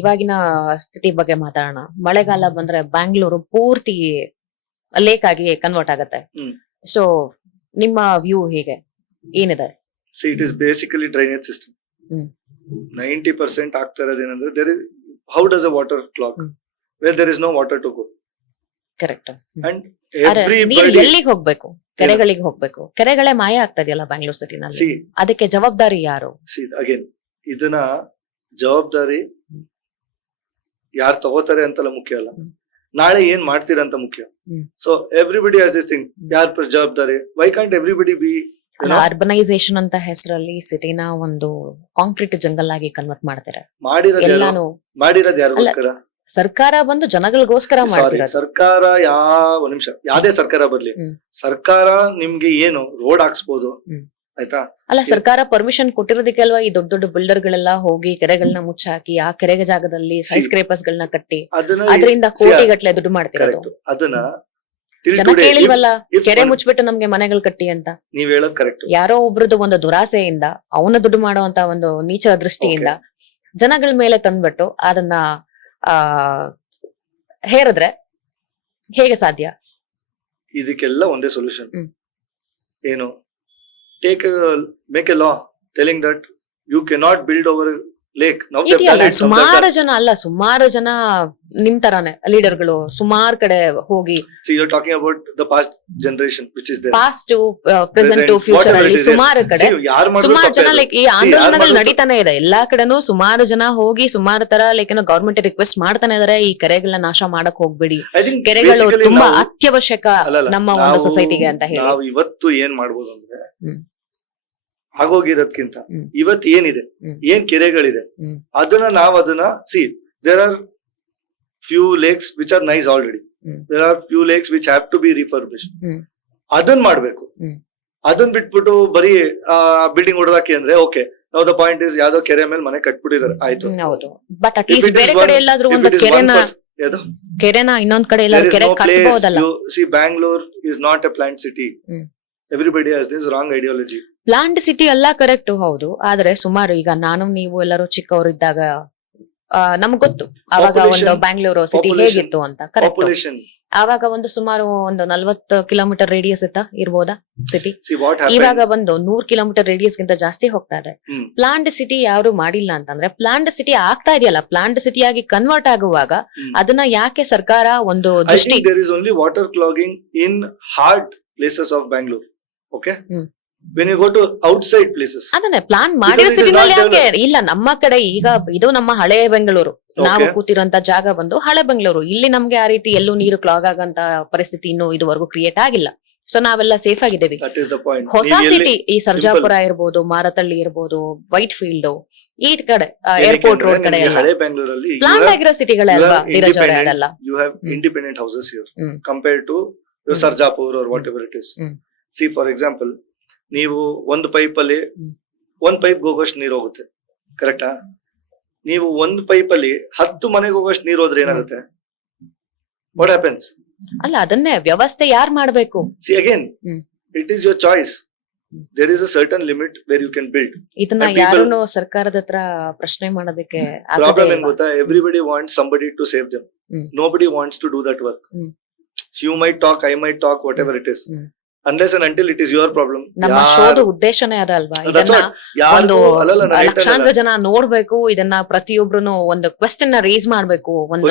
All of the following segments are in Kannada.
ಇವಾಗಿನ ಸ್ಥಿತಿ ಬಗ್ಗೆ ಮಾತಾಡೋಣ. ಮಳೆಗಾಲ ಬಂದ್ರೆ ಬ್ಯಾಂಗ್ಳೂರು ಪೂರ್ತಿ ಲೇಕ್ ಆಗಿ ಕನ್ವರ್ಟ್ ಆಗತ್ತೆ. ಸೊ ನಿಮ್ಮ ವ್ಯೂ ಹೇಗೆ. ಏನಿದೆ? See it is basically drainage system. Ninety percent ಆಗ್ತಾ ಇರೋದೇನಂದ್ರೆ there is how does a water clog. Where there is no water to go correct and ಎಲ್ಲಿಗೆ ಹೋಗ್ಬೇಕು? ಕೆರೆಗಳಿಗೆ ಹೋಗ್ಬೇಕು. ಕೆರೆಗಳೇ ಮಾಯ ಆಗ್ತದೆಯಲ್ಲ ಬ್ಯಾಂಗ್ಳೂರ್ ಸಿಟಿನಲ್ಲಿ ಸಿ ಅದಕ್ಕೆ ಜವಾಬ್ದಾರಿ ಯಾರು? ಸಿ ಅಗೇನ್ ಇದನ್ನ ಜವಾಬ್ದಾರಿ ಯಾರು ತಗೋತಾರೆ ಅಂತಲ್ಲ ಮುಖ್ಯ ಅಲ್ಲ. ನಾಳೆ ಏನ್ ಮಾಡ್ತೀರಾ ಅಂತ ಮುಖ್ಯ. So everybody as this thing ಯಾರ್ ಜವಾಬ್ದಾರಿ? Why can't everybody be urbanisation ಅಂತ ಹೆಸರಲ್ಲಿ ಸಿಟಿನ ಒಂದು ಕಾಂಕ್ರೀಟ್ ಜಂಗಲ್ ಆಗಿ ಕನ್ವರ್ಟ್ ಮಾಡ್ತಾರೆ. ಮಾಡಿರೋದು ಮಾಡಿರೋದು ಯಾರಿಗೋಸ್ಕರ? ಸರ್ಕಾರ ಬಂದು ಜನಗಳಿಗೋಸ್ಕರ ಸಾರಿ ಸರ್ಕಾರ ಯಾವ ನಿಮಿಷ. ಯಾವ್ದೇ ಸರ್ಕಾರ ಬರ್ಲಿ. ಸರ್ಕಾರ ನಿಮ್ಗೆ ಏನು ರೋಡ್ ಹಾಕ್ಸ್ಬೋದು. ಆಯ್ತಾ? ಅಲ್ಲ ಸರ್ಕಾರ ಪರ್ಮಿಷನ್ ಕೊಟ್ಟಿರೋದಕ್ಕೆ ಅಲ್ವಾ ಈ ದೊಡ್ಡ ದೊಡ್ಡ ಬಿಲ್ಡರ್ ಗಳೆಲ್ಲ ಹೋಗಿ ಕೆರೆಗಳನ್ನ ಮುಚ್ಚಾಕಿ ಆ ಕೆರೆಗೆ ಜಾಗದಲ್ಲಿ ಸ್ಕ್ರೇಪರ್ಸ್ ಗಳನ್ನ ಕಟ್ಟಿ ಅದರಿಂದ ಕೋಟಿ ಗಟ್ಲೆ ದುಡ್ಡು ಮಾಡ್ತಿರೋದು ಅದನ್ನ ಜನ ಕೇಳಿಲ್ವಲ್ಲ ಕೆರೆ ಮುಚ್ಚಬಿಟ್ಟು ನಮ್ಗೆ ಮನೆಗಳು ಕಟ್ಟಿ ಅಂತ. ನೀವ್ ಹೇಳೋದು ಕರೆಕ್ಟ್ ಯಾರೋ ಒಬ್ರದ್ದು ಒಂದು ದುರಾಸೆಯಿಂದ ಅವನ ದುಡ್ಡು ಮಾಡುವಂತ ಒಂದು ನೀಚ ದೃಷ್ಟಿಯಿಂದ ಜನಗಳ ಮೇಲೆ ತಂದ್ಬಿಟ್ಟು ಅದನ್ನ ಆ ಹೇರಿದ್ರೆ ಹೇಗೆ ಸಾಧ್ಯ? ಇದಕ್ಕೆಲ್ಲ ಒಂದೇ ಸೊಲ್ಯೂಷನ್ ಹ್ಮ್. ಏನು take make a law telling that you cannot build over lake ನಾವು ಇದೆಯಲ್ಲ ಸುಮಾರು ಜನ ಅಲ್ಲ ಸುಮಾರು ಜನ ನಿಮ್ ತರಾನೇ ಲೀಡರ್ಗಳು ಸುಮಾರು ಕಡೆ ಹೋಗಿ. See you talking about the past generation which is there past present Present, future whatever ಅಲ್ಲಿ is, ಸುಮಾರು ಕಡೆ ಯಾರು ಸುಮಾರು ಜನ ಲೈಕ್ ಈ ಆಂದೋಲನಗಳು ಮಾಡಿದ್ರು- ನಡೀತಾನೆ ಇದೆ. ಎಲ್ಲಾ ಕಡೆನೂ ಸುಮಾರು ಜನ ಹೋಗಿ ಸುಮಾರು ತರ ಲೈಕ್ ಏನೋ ಗವರ್ಮೆಂಟ್ ರಿಕ್ವೆಸ್ಟ್ ಮಾಡ್ತಾನೆ ಇದಾರೆ ಈ ಕೆರೆಗಳನ್ನ ನಾಶ ಮಾಡಕ್ ಹೋಗ್ಬೇಡಿ. ಕೆರೆಗಳು ತುಂಬಾ ಅತ್ಯವಶ್ಯಕ ನಮ್ಮ ಒಂದು ಸೊಸೈಟಿಗೆ ಅಂತ ಹೇಳಿ. ನಾವು ಇವತ್ತು ಏನ್ ಮಾಡ್ಬೋದು ಅಂದ್ರೆ ಹ್ಮ್. ಆಗೋಗಿರೋದ್ಕಿಂತ ಇವತ್ ಇವತ್ತು ಏನಿದೆ. ಏನ್ ಕೆರೆಗಳಿದೆ ಅದನ್ನ ನಾವ್ ಅದನ್ನ see there are few lakes which are nice already. There are few lakes which have to be refurbish. ಅದನ್ ಮಾಡ್ಬೇಕು. ಅದನ್ ಬಿಟ್ಬಿಟ್ಟು ಬರೀ ಬಿಲ್ಡಿಂಗ್ ಹೊಡೆದಾಕಿ ಅಂದ್ರೆ ಓಕೆ ನಾವ್ ದ ಪಾಯಿಂಟ್ ಇಸ್ ಯಾವ್ದೋ ಕೆರೆ ಮೇಲೆ ಮನೆ ಕಟ್ಬಿಟ್ಟಿದ್ದಾರೆ ಆಯ್ತು ಹೌದು but If at least city everybody ಬೇರೆ one- ಕಡೆ ಎಲ್ಲಾದ್ರೂ If ಒಂದು it is one ಕೆರೆನ ಕೆರೆನ ಇನ್ನೊಂದ್ ಕಡೆ There ಎಲ್ಲಾದ್ರೂ ಕೆರೆ no place. ಕಟ್ಬಹುದಲ್ಲ You see, Bangalore is not a planned city. ಹ್ಮ್. Everybody ಪ್ಲಾಂಟ್ ಸಿಟಿ ಎಲ್ಲ ಕರೆಕ್ಟ್ ಹೌದು. ಆದ್ರೆ ಸುಮಾರು ಈಗ ನಾನು ನೀವು ಎಲ್ಲರೂ ಚಿಕ್ಕವರಿದ್ದಾಗ ಇದ್ದಾಗ ನಮ್ಗೆ ಗೊತ್ತು. ಅವಾಗ ಒಂದು ಬ್ಯಾಂಗ್ಳೂರು ಸಿಟಿ ಹೇಗಿತ್ತು ಅಂತ. ಕರೆಕ್ಟ್ ಅವಾಗ ಆವಾಗ ಒಂದು ಸುಮಾರು ಒಂದು ನಲ್ವತ್ತು ಕಿಲೋಮೀಟರ್ ರೇಡಿಯಸ್ ಇತ್ತ? ಇರ್ಬೋದಾ ಸಿಟಿ ಇವಾಗ ಬಂದು ನೂರ್ ಕಿಲೋಮೀಟರ್ ರೇಡಿಯಸ್ ಗಿಂತ ಜಾಸ್ತಿ ಹೋಗ್ತಾ ಇದೆ. ಪ್ಲಾಂಟ್ ಸಿಟಿ ಯಾರು ಮಾಡಿಲ್ಲ ಅಂತಂದ್ರೆ ಪ್ಲಾಂಟ್ ಸಿಟಿ ಆಗ್ತಾ ಇದೆಯಲ್ಲ ಪ್ಲಾಂಟ್ ಸಿಟಿ ಆಗಿ ಕನ್ವರ್ಟ್ ಆಗುವಾಗ ಅದನ್ನ ಯಾಕೆ ಸರ್ಕಾರ ಒಂದು ದೃಷ್ಟಿ water clogging in hard places of Bangalore hard When you go to outside places. ಅದನ್ನೇ ಪ್ಲಾನ್ ಮಾಡಿರೋ it is ಸಿಟಿನಲ್ಲಿ not ಯಾಕೆ ಇಲ್ಲ ನಮ್ಮ ಕಡೆ ಈಗ ಇದು ನಮ್ಮ ಹಳೆ ಬೆಂಗಳೂರು ನಾವು Okay. ಕೂತಿರೋಂತ ಜಾಗ ಬಂದು ಹಳೆ ಬೆಂಗಳೂರು ಇಲ್ಲಿ ನಮ್ಗೆ ಆ ರೀತಿ ಎಲ್ಲೂ ನೀರು ಕ್ಲಾಗ್ ಆಗಂತ ಪರಿಸ್ಥಿತಿ ಇನ್ನು ಇದುವರೆಗೂ ಕ್ರಿಯೇಟ್ ಆಗಿಲ್ಲ ಸೊ ನಾವೆಲ್ಲ ಸೇಫ್ ಆಗಿದ್ದೇವೆ That is the point. ಹೊಸ ನೀವ್ ಎಲ್ಲಿ- ಸಿಟಿ ಈ ಸರ್ಜಾಪುರ ಇರ್ಬೋದು ಮಾರತಳ್ಳಿ ಇರ್ಬೋದು ವೈಟ್ ಫೀಲ್ಡ್ ಈ ಕಡೆ ಏನಕ್ಕೆ ಏರ್ಪೋರ್ಟ್ ಅಂದ್ರೆ ರೋಡ್ ಕಡೆ ನಿಮ್ಗೆ ಎಲ್ಲ ಹಳೆ ಬೆಂಗಳೂರಲ್ಲಿ you ಪ್ಲಾನ್ have- ಆಗಿರೋ ಸಿಟಿಗಳೇ you ಅಲ್ವಾ have ಅವರೇ independent- ಅದೆಲ್ಲ you have hmm. independent houses here hmm. compared to your hmm. Sarjapur or whatever it is. Hmm. See, for example, ನೀವು ಒಂದು ಪೈಪ್ ಅಲ್ಲಿ. ಒಂದ್ ಪೈಪ್ ಹೋಗೋಷ್ಟು ನೀರು ಹೋಗುತ್ತೆ ಕರೆಕ್ಟಾ ನೀವು ಒಂದ್ ಪೈಪ್ ಅಲ್ಲಿ ಹತ್ತು ಮನೆಗೆ ಹೋಗೋಷ್ಟು ನೀರು ಹೋದ್ರೆ ಏನಾಗುತ್ತೆ ವಾಟ್ ಹ್ಯಾಪನ್ಸ್ ಅಲ್ಲ ಅದನ್ನೇ ವ್ಯವಸ್ಥೆ ಯಾರು ಮಾಡಬೇಕು see again. It is your choice. There is a certain limit where you can build ಇದನ್ನ ಯಾರು ಸರ್ಕಾರದ ಹತ್ರ ಪ್ರಶ್ನೆ ಮಾಡೋದಕ್ಕೆ ಪ್ರಾಬ್ಲಮ್ ಏನ್? ಗೊತ್ತಾ everybody wants somebody to save them. Nobody wants to do that work. You my talk I my talk whatever it is. Unless and until it is your problem ನಮ್ಮ ಶೋಧ ಉದ್ದೇಶನೇ ಅದಲ್ವಾ ಇದನ್ನ ಒಂದು ಲಕ್ಷಾಂತರ ಜನ ನೋಡ್ಬೇಕು ಇದನ್ನ ಪ್ರತಿಯೊಬ್ರು ಒಂದು ಕ್ವೆಶ್ಚನ್ನ ರೇಸ್ ಮಾಡ್ಬೇಕು ಒಂದು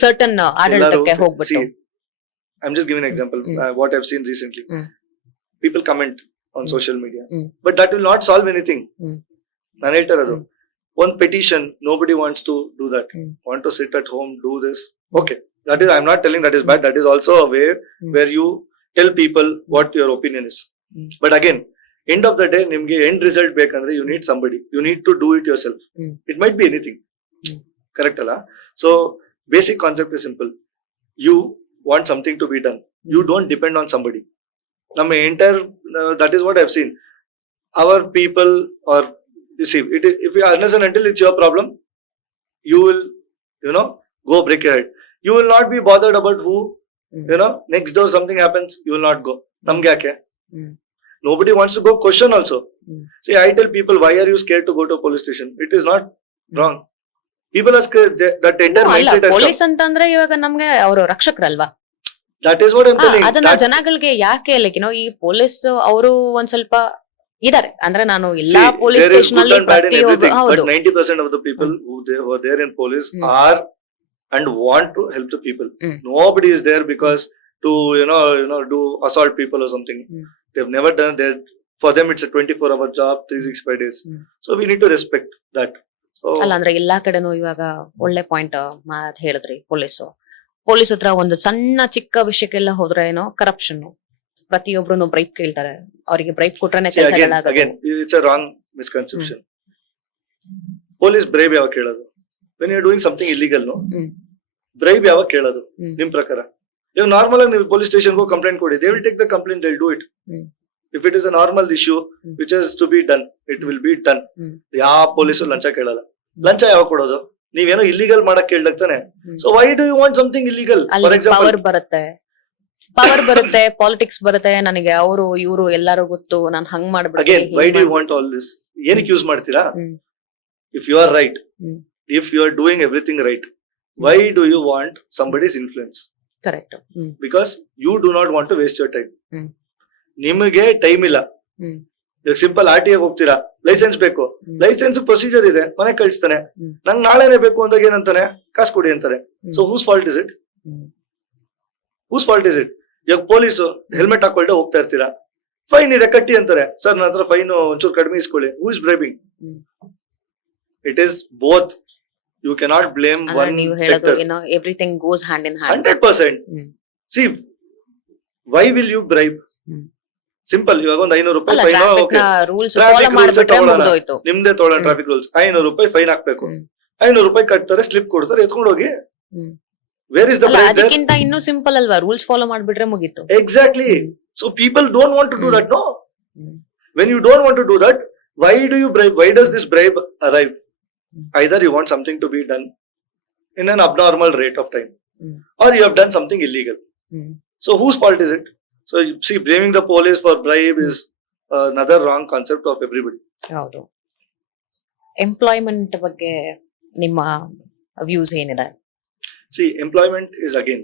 ಸರ್ಟನ್ ಆಡಳಿತಕ್ಕೆ ಹೋಗ್ಬಿಟ್ಟು. Mm. Uh, what I've seen recently. Mm. People comment on Mm. social media, Mm. but that will not solve anything. Mm. ನಾನು ಹೇಳ್ತಾ ಇರೋದು Mm. one petition nobody wants to do that Mm. want to sit at home do this okay that is i'm not telling that is bad that is also a way Mm. where you tell people what your opinion is Mm. but again end of the day ನಿಮ್ಗೆ end result ಬೇಕಂದ್ರೆ you need somebody you need to do it yourself Mm. it might be anything Mm. correct ಅಲ್ಲ so basic concept is simple you want something to be done you don't depend on somebody ನಮ್ಮ entire uh, that is what i've seen our people or you see it is, if you unless and until it's your problem you will you know go break your head you will not be Mm. you know next door something happens you will not go ನಮ್ಗೆ ಯಾಕೆ Mm. nobody wants to go question also Mm. see i tell people why are you scared to go to a police station it is not wrong People are scared. That entire ಅಲ್ಲ mindset has come. ಪೊಲೀಸ್ ಅಂತಂದ್ರೆ ಇವಾಗ ನಮ್ಗೆ ಅವರು ರಕ್ಷಕರಲ್ವಾ That is what I am telling. ಅದನ್ನ ಜನಗಳಿಗೆ ಯಾಕೆ ಲೈಕಿನೋ ಈ ಪೊಲೀಸ್ ಅವರು ಒಂದ್ ಸ್ವಲ್ಪ ಇದಾರೆ ಅಂದ್ರೆ ನಾನು ಎಲ್ಲಾ ಪೊಲೀಸ್ ಸ್ಟೇಷನ್ ಅಲ್ಲಿ ಪ್ರತಿಯೊಬ್ಬ everything, ಹೌದು but ninety percent of the people who they who are there and want to help the people. Mm. Nobody is there because to you know you know do assault people or something. they They've never done that. For them, it's a twenty-four hour job, three six five days. Mm. So we need to respect that. So ಅಲ್ಲ ಅಂದ್ರೆ ಎಲ್ಲಾ ಕಡೆನೂ ಇವಾಗ ಒಳ್ಳೆ ಪಾಯಿಂಟ್ ಮಾತ್ ಹೇಳಿದ್ರಿ ಪೊಲೀಸು ಪೊಲೀಸ್ ಹತ್ರ ಒಂದು ಸಣ್ಣ ಚಿಕ್ಕ ವಿಷಯಕ್ಕೆಲ್ಲ ಹೋದ್ರೆ ಏನೋ ಕರಪ್ಷನ್ ಪ್ರತಿಯೊಬ್ರು ಬ್ರೈಪ್ ಕೇಳ್ತಾರೆ ಅವರಿಗೆ bribe bribe see, again, ಕೆಲಸಗಳಾಗೋದು again, it's a wrong misconception. Police brave ಯಾವಾಗ ಕೇಳೋದು when you doing something illegal. Bribe ಯಾವಾಗ ಕೇಳೋದು. ನಿಮ್ ಪ್ರಕಾರ? ನೀವು ನಾರ್ಮಲ್ ಆಗಿ ನೀವು ಪೊಲೀಸ್ ಸ್ಟೇಷನ್ ಹೋಗಿ ಕಂಪ್ಲೇಂಟ್ ಕೊಡಿ they will take the complaint they do it. If it is a normal issue. Which is to be done it will be done. ಯಾವ ಪೊಲೀಸು ಲಂಚ ಕೇಳಲ್ಲ. ಲಂಚ ಯಾವಾಗ ಕೊಡೋದು? ನೀವೇನೋ ಇಲ್ಲಿಗಲ್ ಮಾಡಕ್ ಕೇಳ್ದಾಗ ತಾನೆ. ಹ್ಮ್. So why do you want something illegal for example ಬರುತ್ತೆ. ಪವರ್ ಬರುತ್ತೆ ಪಾಲಿಟಿಕ್ಸ್ ಬರುತ್ತೆ ನನಗೆ ಅವರು ಇವರು ಎಲ್ಲಾರು ಗೊತ್ತು ನಾನು ಹಂಗ್ ಅಗೇನ್ ವೈ ಡು ಯು ಮಾಡ್ಬಿಡ್ತೀನಿ. ವಾಂಟ್ ಆಲ್ ದಿಸ್ ಏನಕ್ಕೆ ಯೂಸ್ ಮಾಡ್ತೀರಾ. If you are right hmm. If you are doing everything right why you you want influence? Correct because you do not want to waste your time hmm. ನಿಮಗೆ ಟೈಮ್ ಇಲ್ಲ ಹ್ಮ್. ಸಿಂಪಲ್ ಆರ್ ಟಿ ಹೋಗ್ತೀರಾ ಲೈಸೆನ್ಸ್ ಬೇಕು ಹ್ಮ್. ಲೈಸೆನ್ಸ್ ಪ್ರೊಸೀಜರ್ ಇದೆ ಮನೆ ಕಳಿಸ್ತಾನೆ ಹ್ಮ್. ನಂಗೆ ನಾಳೆನೆ ಬೇಕು ಅಂದಾಗ ಏನಂತಾನೆ ಕಾಸು ಕೊಡಿ ಅಂತಾರೆ ಹ್ಮ್. So whose fault is it hmm. Whose fault is it ಇವಾಗ ಪೊಲೀಸ್ ಹೆಲ್ಮೆಟ್ ಹಾಕೊಳ್ದೆ ಹೋಗ್ತಾ ಇರ್ತೀರಾ ಫೈನ್ ಇದೆ ಕಟ್ಟಿ ಅಂತಾರೆ ಸರ್ ನನ್ನ ಹತ್ರ ಫೈನ್ ಒಂಚೂರು ಕಡಿಮೆ ಇಸ್ಕೊಳ್ಳಿ who is bribing hmm. It is both you cannot blame one ನೀವು ಹೇಳೋದು ಏನೋ everything goes hand in hand hundred percent. See why will you bribe. Simple ಇವಾಗ ಒಂದು ಐನೂರು ರೂಪಾಯಿ ಫೈನ್ ಓಕೆ. ನಿಮ್ದೇ ತೊಗೊಳ್ಳೋಣ. ಟ್ರಾಫಿಕ್ ರೂಲ್ಸ್ ಐನೂರು ರೂಪಾಯಿ ಫೈನ್ ಹಾಕ್ಬೇಕು. ಐನೂರು ರೂಪಾಯಿ ಕಟ್ತಾರೆ ಸ್ಲಿಪ್ ಕೊಡ್ತಾರೆ ಎತ್ಕೊಂಡು ಹೋಗಿ. ವೇರ್ ಇಸ್ ಅದಕ್ಕಿಂತ ಇನ್ನೂ ಸಿಂಪಲ್ ಅಲ್ವಾ? ರೂಲ್ಸ್ ಫಾಲೋ ಮಾಡ್ಬಿಟ್ರೆ ಮುಗೀತು. Exactly so people don't want to do. That no when you don't want to do that why why you bribe why does this bribe arrive arrive. Either you want something to be done in an abnormal rate of time mm. or you have done something illegal mm. so whose fault is it so you see blaming the police for bribe is uh, another wrong concept of everybody ಹೌದು ಎಂಪ್ಲಾಯ್ಮೆಂಟ್ ಬಗ್ಗೆ ನಿಮ್ಮ ವ್ಯೂಸ್ ಏನಿದೆ see employment is again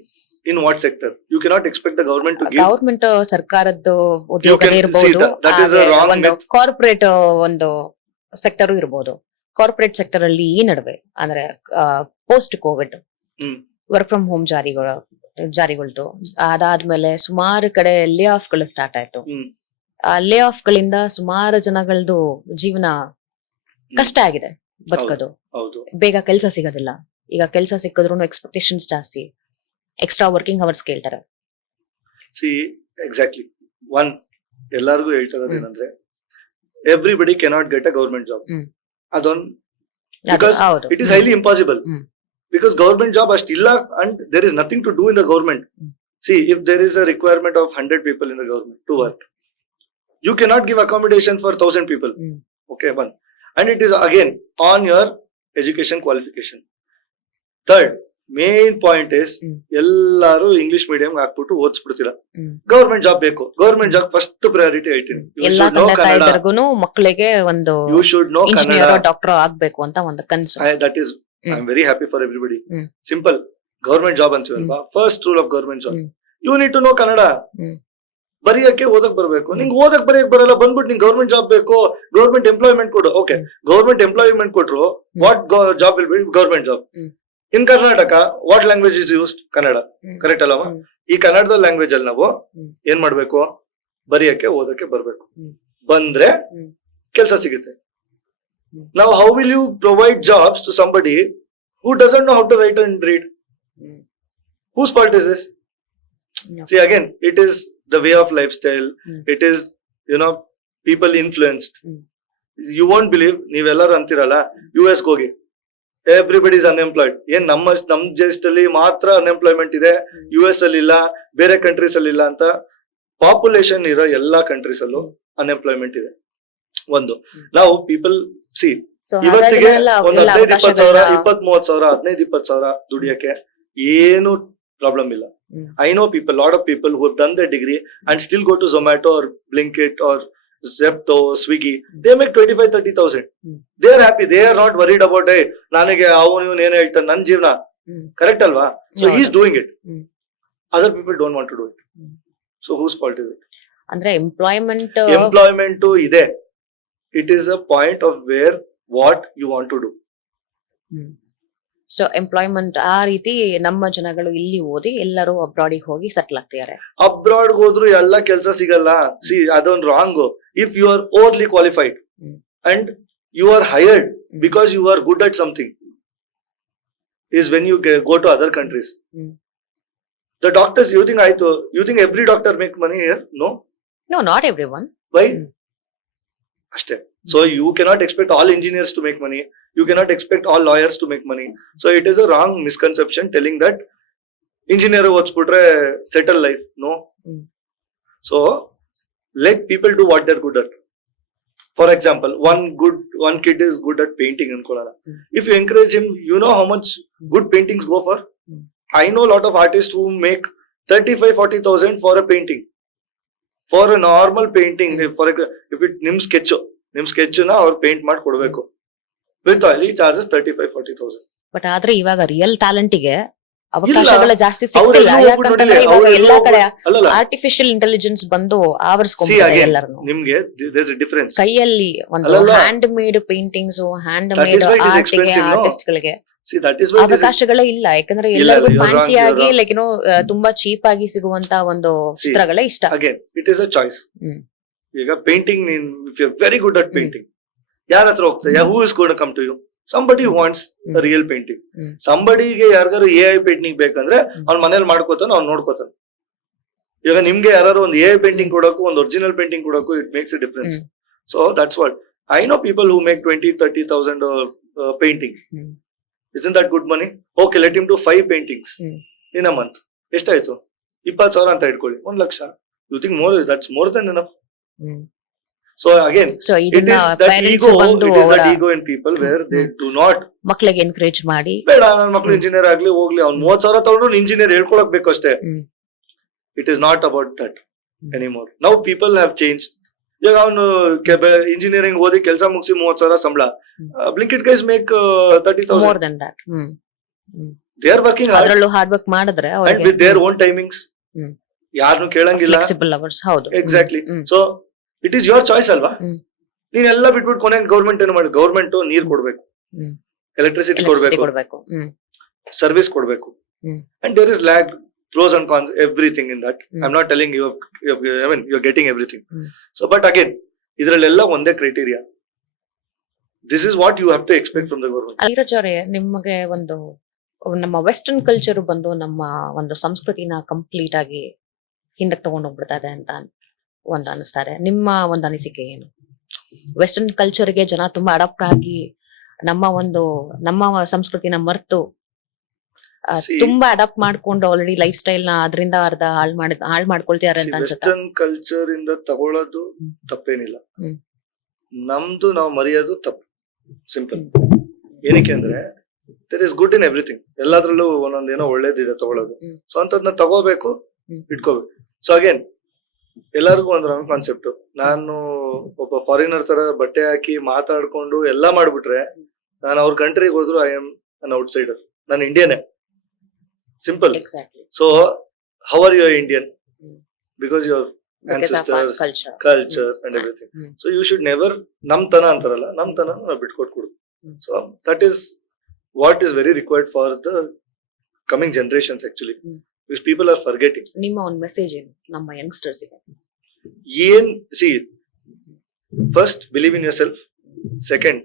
in what sector you cannot expect the government to give government ಸರ್ಕಾರದ್ದು ಉದ್ಯೋಗದೇ see, ಇರಬಹುದು that- that is a wrong myth. Corporate ಒಂದು ಸೆಕ್ಟರ್ ಇರಬಹುದು ಕಾರ್ಪೊರೇಟ್ ಸೆಕ್ಟರ್ ಅಲ್ಲಿ ಈ ನಡುವೆ ಅಂದ್ರೆ post Covid work from home ಜಾರಿಗಳ ಜಾರಿಗೊಳ್ತು ಅದಾದ್ಮೇಲೆ ಸುಮಾರು ಕಡೆ ಲೇ ಆಫ್ಗಳು ಸ್ಟಾರ್ಟ್ ಆಯ್ತು. ಆ ಲೇ ಆಫ್ ಗಳಿಂದ ಸುಮಾರು ಜನಗಳದು ಜೀವನ ಕಷ್ಟ ಆಗಿದೆ ಬದುಕೋದು. ಬೇಗ ಕೆಲಸ ಸಿಗೋದಿಲ್ಲ. ಈಗ ಕೆಲಸ ಸಿಕ್ಕಿದ್ರು ಎಕ್ಸ್ಪೆಕ್ಟೇಷನ್ಸ್ ಜಾಸ್ತಿ. ಎಕ್ಸ್ಟ್ರಾ ವರ್ಕಿಂಗ್ ಅವರ್ಸ್ ಕೇಳ್ತಾರೆ. ಸಿ ಎಕ್ಸಾಕ್ಟ್ಲಿ ಒನ್ ಎಲ್ಲರಿಗೂ ಹೇಳ್ತಾ ಇರೋದು ಹ್ಮ್. ಏನಂದ್ರೆ everybody cannot get a government job. ಅದೊಂದು ಅದು Because ಹೌದು it is highly impossible Mm. because government job ಅಷ್ಟಿಲ್ಲ and there is nothing to do in the government Mm. see if there is a requirement of 100 people in the government to work you cannot give accommodation for 1000 people Mm. okay one and it is again on your education qualification third main point is. ಎಲ್ಲಾರು ಇಂಗ್ಲಿಷ್ ಮೀಡಿಯಂ ಹಾಕ್ಬಿಟ್ಟು ಓದಿಸ್ಬಿಡ್ತೀರಾ. ಗವರ್ಮೆಂಟ್ ಗೌರ್ಮೆಂಟ್ ಜಾಬ್ ಬೇಕು. ಗೌರ್ಮೆಂಟ್ ಜಾಬ್ ಫಸ್ಟ್ ಪ್ರಯಾರಿಟಿ ಹೇಳ್ತೀನಿ. ತಾಯಿದರ್ಗುನು ಮಕ್ಕಳಿಗೆ ಒಂದು ಯು ಶುಡ್ ನೋ ಡಾಕ್ಟರ್ ಆಗ್ಬೇಕು ಅಂತ ಒಂದು ಕನ್ಸು. That I. Am very happy for everybody. Simple government job ಅಂತೀವಲ್ವಾ? First rule of government job. You need to know Kannada. ಬರೆಯಕ್ಕೆ ಓದಕ್ ಬರಬೇಕು. ನಿಂಗೆ ಓದಕ್ ಬರೆಯಕ್ ಬರಲ್ಲ ಬಂದ್ಬಿಟ್ಟು ನಿಂಗೆ ಗೌರ್ಮೆಂಟ್ ಜಾಬ್ ಬೇಕು ಗೌರ್ಮೆಂಟ್ ಎಂಪ್ಲಾಯ್ಮೆಂಟ್ ಕೊಡು. ಓಕೆ ಗವರ್ಮೆಂಟ್ ಗೌರ್ಮೆಂಟ್ ಎಂಪ್ಲಾಯ್ಮೆಂಟ್ ಕೊಟ್ರು what job will be government job. In Karnataka what language is used Kannada. Correct ಅಲ್ಲವಾ. ಈ ಕನ್ನಡದ ಲ್ಯಾಂಗ್ವೇಜ್ ಅಲ್ಲಿ ನಾವು. ಏನ್ ಮಾಡ್ಬೇಕು? ಬರೆಯಕ್ಕೆ ಓದಕ್ಕೆ ಬರ್ಬೇಕು. ಬಂದ್ರೆ. ಕೆಲಸ ಸಿಗುತ್ತೆ. ನಾವ್ how will you provide jobs to somebody who doesn't know how to write and read whose part is is see again see again it is the way of lifestyle. Is it is you know people influenced. Believe you won't believe ನೀವೆಲ್ಲರೂ ಅಂತಿರಲ್ಲ ಯು ಎಸ್ ಹೋಗಿ ಎವ್ರಿಬಡಿ ಇಸ್ ಅನ್ಎಂಪ್ಲಾಯ್ಡ್ ಏನ್ ನಮ್ಮ ನಮ್ ದೇಶದಲ್ಲಿ ಮಾತ್ರ ಅನ್ಎಂಪ್ಲಾಯ್ಮೆಂಟ್ ಇದೆ. ಯು ಎಸ್ ಅಲ್ಲಿ ಇಲ್ಲ ಬೇರೆ ಕಂಟ್ರೀಸ್ ಅಲ್ಲಿ ಇಲ್ಲ ಅಂತ ಪಾಪ್ಯುಲೇಷನ್ ಇರೋ ಎಲ್ಲಾ ಕಂಟ್ರೀಸ್ ಅಲ್ಲೂ. ಅನ್ಎಂಪ್ಲಾಯ್ಮೆಂಟ್ ಇದೆ ಒಂದು. ನಾವು ಪೀಪಲ್ ಸಿ ಇವತ್ತಿಗೆ ಒಂದ್ ಹದಿನೈದು ಇಪ್ಪತ್ತು ಸಾವಿರ ಇಪ್ಪತ್ ಮೂವತ್ ಸಾವಿರ ಹದಿನೈದು ಇಪ್ಪತ್ತು ಸಾವಿರ ದುಡಿಯಕ್ಕೆ ಏನು ಪ್ರಾಬ್ಲಮ್ ಇಲ್ಲ I know people lot of people who done the degree and still go to Zomato or Blinkit or Zepto, Swiggy, they make 25, 30,000. Hmm. They are happy. They are not worried about, hey, ನನಗೆ ಅವನು ಇವನು ಏನ್ ಹೇಳ್ತಾನೆ ನನ್ನ ಜೀವನ. ಕರೆಕ್ಟ್ ಅಲ್ವಾ? So is doing it other people don't want to do it so whose fault is it ಅಂದ್ರೆ ಎಂಪ್ಲಾಯ್ಮೆಂಟ್ ಎಂಪ್ಲಾಯ್ಮೆಂಟ್ ಇದೆ. It is a point of where what you want to do so employment ಆ ರೀತಿ ನಮ್ಮ ಜನಗಳು ಇಲ್ಲಿ ಓದಿ ಎಲ್ಲರೂ ಅಬ್ರಾಡಿಗೆ ಹೋಗಿ ಸೆಟ್ಲ್ ಆಗ್ತಿದ್ದಾರೆ ಅಬ್ರಾಡ್ ಹೋದ್ರು ಎಲ್ಲ ಕೆಲಸ ಸಿಗಲ್ಲ ಸಿ ಅದೊಂದು wrong if you are overly qualified. And you are hired because you are good at something is when you go to other countries the doctors you doctors, ಆಯ್ತು you I every doctor make money? No. No not every one? Hmm. ಅಷ್ಟೇ. So you cannot expect all engineers to make money. You cannot expect all lawyers to make money. So it is a wrong misconception telling that engineer ಓದ್ಸ್ಬಿಟ್ರೆ settle life. No. Hmm. So let people do what they're good at. For example, one good one kid is good at painting ಅನ್ಕೊಳ್ಳೋಣ. Hmm. If you encourage him, you know how much good paintings go for? Hmm. I know a lot of artists who make 35 40,000 for a painting. For a normal painting, Hmm. if for a, if it ನಿಮ್ ಸ್ಕೆಚ್ ನಿಮ್ ಸ್ಕೆಚ್ನ ಅವ್ರು ಪೇಂಟ್ ಮಾಡಿ ಕೊಡ್ಬೇಕು. With oil charges thirty five forty thousand but ಆದ್ರೆ ಇವಾಗ ರಿಯಲ್ ಟ್ಯಾಲೆಂಟ್ಗೆ ಅವಕಾಶಗಳು ಜಾಸ್ತಿ ಸಿಗ್ತಿಲ್ಲ ಯಾಕಂತಂದ್ರೆ ಇವಾಗ ಎಲ್ಲಾ ಕಡೆ ಆರ್ಟಿಫಿಷಿಯಲ್ ಇಂಟೆಲಿಜೆನ್ಸ್ ಬಂದು ಆವರಿಸ್ಕೊಂಡ್ಬಿಟ್ಟಿದೆ ಎಲ್ಲರನ್ನು. ನಿಮ್ಗೆ ದೇರ್ಸ್ ಎ ಡಿಫರೆನ್ಸ್ ಕೈಯಲ್ಲಿ ಒಂದು hand made paintings hand made art no? Artist ಗಳಿಗೆ ಅವಕಾಶಗಳೇ ಇಲ್ಲ. ಯಾಕಂದ್ರೆ ಎಲ್ಲರಿಗೂ ಫ್ಯಾನ್ಸಿ ಆಗಿ ಲೈಕ್ ಏನೋ ತುಂಬಾ ಚೀಪ್ ಆಗಿ ಸಿಗುವಂತ ಒಂದು ಚಿತ್ರಗಳೇ ಇಷ್ಟ. Again it is a choice. ಈಗ ಪೇಂಟಿಂಗ್ ನೀನ್ if you very good at. Painting ಯಾರ ಹತ್ರ ಹೋಗ್ತಾ who is god come to you somebody wants. Real painting. ಸಂಬಡಿಗೆ ಯಾರಿಗಾರು ಎ ಐ ಪೇಂಟಿಂಗ್ ಬೇಕಂದ್ರೆ ಹ್ಮ್. ಅವ್ನ ಮನೇಲಿ ಮಾಡ್ಕೋತಾನ ಅವ್ನು ನೋಡ್ಕೋತಾನ. ಇವಾಗ ನಿಮ್ಗೆ ಯಾರು ಒಂದು ಎ ಐ ಪೇಂಟಿಂಗ್ ಕೊಡೋಕು ಒಂದು original painting ಕೊಡೋಕು it makes a difference. So that's what I know people who make twenty thirty thousand painting is that good money okay let him two five paintings. In a month ಎಷ್ಟಾಯ್ತು? ಇಪ್ಪತ್ತು ಸಾವಿರ ಅಂತ ಇಟ್ಕೊಳ್ಳಿ. ಒಂದ್ lakh. You think more that's more than enough so again so it ಇದನ್ನ ಇಸ್ ದಟ್ ಪೇರೆಂಟ್ಸ್ ಈಗೋ ಬಂದು ಇಟ್ ಇಸ್ ಅವರ that ego in people where they. Do not ಮಕ್ಳಿಗೆ ಎನ್ಕರೇಜ್ ಮಾಡಿ. ಬೇಡ ನನ್ನ ಮಕ್ಳು ಹ್ಮ್. ಇಂಜಿನಿಯರ್ ಆಗ್ಲಿ ಹೋಗ್ಲಿ ಅವ್ನ್ ಮೂವತ್ ಸಾವಿರ ತಗೊಂಡು ಇಂಜಿನಿಯರ್ ಹೇಳ್ಕೊಳಕ್ ಬೇಕು ಅಷ್ಟೇ ಹ್ಮ್. It is not about that any anymore now people have change ಈಗ ಅವನು ಇಂಜಿನಿಯರಿಂಗ್ ಓದಿ ಕೆಲಸ ಮುಗಿಸಿ ಮೂವತ್ ಸಾವಿರ ಸಂಬಳ. Blinkit guys make thirty more thousand than that hmm. They are working ಅದರಲ್ಲೂ ಹಾರ್ಡ್ ವರ್ಕ್ ಮಾಡಿದ್ರೆ with their own timings hmm. ಯಾರನ್ನು ಕೇಳಂಗಿಲ್ಲ. ಫ್ಲೆಕ್ಸಿಬಲ್ ಅವರ್ಸ್ ಹೌದು. Exactly. So it is your choice ಅಲ್ವಾ. ನೀನೆಲ್ಲ ಬಿಟ್ಬಿಟ್ಟು ಕೊನೆಗೆ ಗೌರ್ಮೆಂಟ್ ಏನು ಮಾಡಿ ಗೌರ್ಮೆಂಟ್ ನೀರ್ ಕೊಡ್ಬೇಕು. ಎಲೆಕ್ಟ್ರಿಸಿಟಿ ಕೊಡ್ಬೇಕು. ಸರ್ವಿಸ್ ಕೊಡ್ಬೇಕು. And there is lack pros and cons everything in that I am not telling you I mean you getting everything hmm. So but again ಇದರಲ್ಲೆಲ್ಲ ಒಂದೇ criteria this is what you have to expect from the ಅವರೇ ನಿಮಗೆ ಒಂದು ನಮ್ಮ ವೆಸ್ಟರ್ನ್ ಕಲ್ಚರ್ ಬಂದು ನಮ್ಮ ಒಂದು ಸಂಸ್ಕೃತಿನ ಕಂಪ್ಲೀಟ್ ಆಗಿ ಹಿಂದಕ್ಕೆ ತಗೊಂಡು ಹೋಗ್ಬಿಡ್ತಾ ಇದೆ ಅಂತ ಒಂದು ಅನಿಸ್ತಾರೆ ನಿಮ್ಮ ಒಂದು ಅನಿಸಿಕೆ ಏನು ವೆಸ್ಟರ್ನ್ ಕಲ್ಚರ್ಗೆ ಜನ ತುಂಬಾ ಅಡಾಪ್ಟ್ ಆಗಿ ನಮ್ಮ ಒಂದು ನಮ್ಮ ಸಂಸ್ಕೃತಿನ ಮರ್ತು ತುಂಬಾ ಅಡಾಪ್ಟ್ ಮಾಡ್ಕೊಂಡು ಆಲ್ರೆಡಿ ಲೈಫ್ ಸ್ಟೈಲ್ನ ಅದರಿಂದ ಅರ್ಧ ಹಾಳ್ ಮಾಡಿ ಹಾಳ್ ಮಾಡ್ಕೊಳ್ತಿದಾರೆ ಅಂತ ಅನ್ಸುತ್ತೆ ವೆಸ್ಟರ್ನ್ ಕಲ್ಚರ್ ಇಂದ ತಗೊಳ್ಳೋದು. ತಪ್ಪೇನಿಲ್ಲ. ನಮ್ದು ನಾವು ಮರೆಯೋದು ತಪ್ಪು ಸಿಂಪಲ್ ಏನಕ್ಕೆ ಅಂದ್ರೆ there is good in everything ಎಲ್ಲಾದ್ರಲ್ಲೂ ಒಂದೊಂದೇನೋ ಒಳ್ಳೇದಿದೆ ತಗೊಳ್ಳೋದು. ಸೊ ಅಂತದ್ನ ತಗೋಬೇಕು. ಇಟ್ಕೋಬೇಕು. ಸೊ ಅಗೇನ್ ಎಲ್ಲರಿಗೂ ಒಂದು ರಾಂಗ್ ಕಾನ್ಸೆಪ್ಟ್ ನಾನು ಒಬ್ಬ ಫಾರಿನರ್ ತರ ಬಟ್ಟೆ ಹಾಕಿ ಮಾತಾಡ್ಕೊಂಡು ಎಲ್ಲಾ ಮಾಡ್ಬಿಟ್ರೆ ನಾನು ಅವ್ರ ಕಂಟ್ರಿಗೆ ಹೋದ್ರು ಐ ಆಮ್ ಅನ್ ಔಟ್ಸೈಡರ್ ನಾನು ಇಂಡಿಯನೇ simple so how are you Indian. Because your. Culture and everything. So you should never ನಮ್ ತನ ಅಂತಾರಲ್ಲ ನಮ್ ತನ ನಾವು ಬಿಟ್ಕೊಟ್ಕೊಡು. So that is what is very required for the coming generations actually these people are forgetting ನಿಮ್ಮ ಒಂದು ಮೆಸೇಜ್ ಏನು? ನಮ್ಮ ಯಂಗ್ಸ್ಟರ್ಸ್ ಏನ್ see first believe in yourself second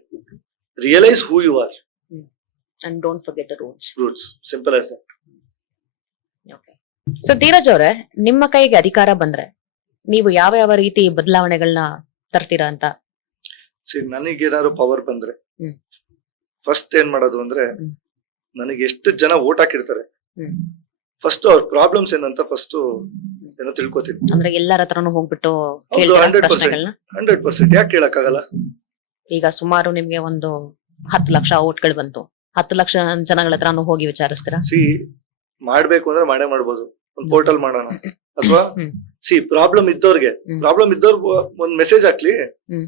realise who you are and don't forget the roots roots simple as that so Dheeraj ಅವರೇ ನಿಮ್ಮ ಕೈಗೆ ಅಧಿಕಾರ ಬಂದ್ರೆ ನೀವು ಯಾವ ಯಾವ ರೀತಿ ಬದಲಾವಣೆಗಳನ್ನ ತರ್ತೀರಾ ಅಂತ? ಸಿ ನನಗೇನಾದ್ರು ಪವರ್ ಬಂದ್ರೆ ಹ್ಮ್. ಫಸ್ಟ್ ಏನ್ ಮಾಡೋದು ಅಂದ್ರೆ ಹ್ಮ್. ನನಗೆ ಎಷ್ಟು ಜನ ಓಟ್ ಹಾಕಿರ್ತಾರೆ ಹ್ಮ್. ಫಸ್ಟ್ ಅವ್ರ ಪ್ರಾಬ್ಲಮ್ಸ್ ಏನಂತ ಫಸ್ಟ್ ಏನೋ ತಿಳ್ಕೊತೀನಿ. ಅಂದ್ರೆ ಎಲ್ಲರ ಹತ್ರನು ಹೋಗ್ಬಿಟ್ಟು ಕೇಳ್ತೀರಾ 100%. ಪ್ರಶ್ನೆಗಳನ್ನ ಹಂಡ್ರೆಡ್ ಪರ್ಸೆಂಟ್ ಯಾಕೆ ಕೇಳಕ್ಕಾಗಲ್ಲ? ಈಗ ಸುಮಾರು ನಿಮ್ಗೆ ಒಂದು ಹತ್ತು ಲಕ್ಷ ಓಟ್ಗಳು ಬಂತು. ಹತ್ತು ಲಕ್ಷ ಜನಗಳ ಹತ್ರನು ಹೋಗಿ ವಿಚಾರಿಸ್ತೀರಾ? ಸಿ ಮಾಡ್ಬೇಕು ಅಂದ್ರೆ ಮಾಡೇ ಮಾಡ್ಬೋದು. ಒಂದ್ ಪೋರ್ಟಲ್ ಮಾಡೋಣ. ಅಥವಾ ಹ್ಮ್. ಸಿ ಪ್ರಾಬ್ಲಮ್ ಇದ್ದವ್ರಿಗೆ ಹ್ಮ್. ಪ್ರಾಬ್ಲಮ್ ಇದ್ದವ್ರು ಒಂದ್ ಮೆಸೇಜ್ ಹಾಕ್ಲಿ. ಹ್ಮ್.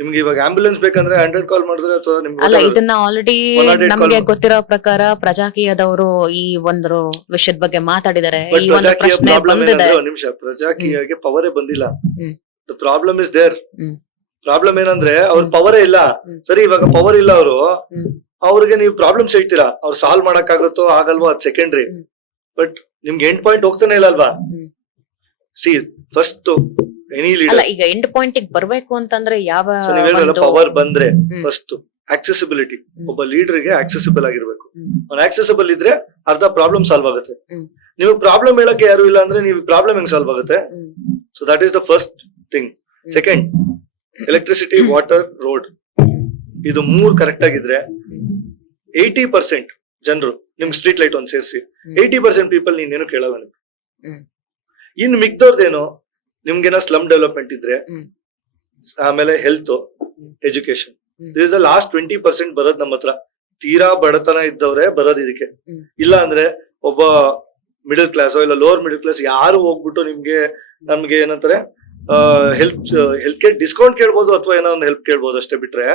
ನಿಮ್ಗೆ ಇವಾಗ ಆಂಬ್ಯುಲೆನ್ಸ್ ಬೇಕಂದ್ರೆ ಹಂಡ್ರೆಡ್ ಕಾಲ್ ಮಾಡಿದ್ರೆ ಅಥವಾ ಅಲ್ಲ ಇದನ್ನ ಆಲ್ರೆಡಿ 108 ನಮ್ಗೆ ಗೊತ್ತಿರೋ ಪ್ರಕಾರ ಪ್ರಜಾಕೀಯದವರು ಈ ಒಂದು ವಿಷಯದ ಬಗ್ಗೆ ಮಾತಾಡಿದ್ದಾರೆ ಈ ಒಂದು ಪ್ರಜಾಕೀಯ ಪ್ರಶ್ನೆ ಪ್ರಾಬ್ಲಮ್ ಬಂದಿದೆ ನಿಮಿಷ ಪ್ರಜಾಕೀಯಗೆ ಪವರೇ ಬಂದಿಲ್ಲ ಹ್ಮ್. The problem is there hmm. Problem ಏನಂದ್ರೆ ಅವ್ರ. ಪವರೇ ಇಲ್ಲ ಹ್ಮ್. ಸರಿ ಇವಾಗ ಪವರ್ ಇಲ್ಲ ಅವರು ಹ್ಮ್. ಅವ್ರಿಗೆ ನೀವು ಪ್ರಾಬ್ಲಮ್ಸ್ ಹೇಳ್ತೀರಾ ಅವ್ರು ಸಾಲ್ವ್ ಮಾಡಕ್ ಆಗುತ್ತೋ ಆಗಲ್ವೋ ಅದ್ ಸೆಕೆಂಡ್ರಿ ಹ್ಮ್. ಬಟ್ ನಿಮ್ಗೆ ಎಂಡ್ ಪಾಯಿಂಟ್ ಹೋಗ್ತಾನೆ ಇಲ್ಲ ಅಲ್ವಾ ಹ್ಮ್. ಸಿ ಫಸ್ಟ್ ಎನಿ ಅಲ್ಲ ಲೀಡರ್ ಈಗ ಎಂಡ್ ಪಾಯಿಂಟ್ ಬರ್ಬೇಕು ಅಂತಂದ್ರೆ ಯಾವ ಪವರ್ ಬಂದ್ರೆ. First accessibility. ಒಬ್ಬ ಲೀಡರ್ಗೆ ಆಕ್ಸೆಸಿಬಲ್ ಆಗಿರ್ಬೇಕು. ಅವ್ನು ಆಕ್ಸೆಸಿಬಲ್ ಇದ್ರೆ ಅರ್ಧ ಪ್ರಾಬ್ಲಮ್ ಸಾಲ್ವ್ ಆಗುತ್ತೆ. ನೀವು ಪ್ರಾಬ್ಲಮ್ ಹೇಳಕ್ಕೆ ಯಾರು ಇಲ್ಲ ಅಂದ್ರೆ ನೀವು ಪ್ರಾಬ್ಲಮ್ ಹೆಂಗ್ ಸಾಲ್ವ್ ಆಗುತ್ತೆ. So that is the first thing second electricity water road ಇದು ಮೂರ್ ಕರೆಕ್ಟ್ ಆಗಿದ್ರೆ ಏಯ್ಟಿ ಪರ್ಸೆಂಟ್ ಜನರು ನಿಮ್ ಸ್ಟ್ರೀಟ್ ಲೈಟ್ ಒಂದ್ ಸೇರಿಸಿ. ಏಯ್ಟಿ ಪರ್ಸೆಂಟ್ ಪೀಪಲ್ ನೀನೇನು ಏನು ಹ್ಮ್. ಇನ್ ಮಿಗ್ದವ್ರದೇನು ನಿಮ್ಗೇನೋ ಸ್ಲಮ್ ಡೆವಲಪ್ಮೆಂಟ್ ಇದ್ರೆ ಆಮೇಲೆ health. Education. This the last twenty percent ಬರೋದ್ ನಮ್ಮ ಹತ್ರ ತೀರಾ ಬಡತನ ಇದ್ದವ್ರೆ ಬರೋದ್ ಇದಕ್ಕೆ. ಇಲ್ಲ ಅಂದ್ರೆ ಒಬ್ಬ ಮಿಡಲ್ ಕ್ಲಾಸ್ ಇಲ್ಲ ಲೋವರ್ ಮಿಡಲ್ ಕ್ಲಾಸ್ ಯಾರು ಹೋಗ್ಬಿಟ್ಟು ನಿಮ್ಗೆ ನಮ್ಗೆ ಏನಂತಾರೆ ಹೆಲ್ತ್ ಹೆಲ್ತ್ ಕೇರ್ ಡಿಸ್ಕೌಂಟ್ ಕೇಳ್ಬೋದು ಅಥವಾ ಏನೋ ಒಂದು ಹೆಲ್ಪ್ ಕೇಳ್ಬೋದು ಅಷ್ಟೇ ಬಿಟ್ರೆ.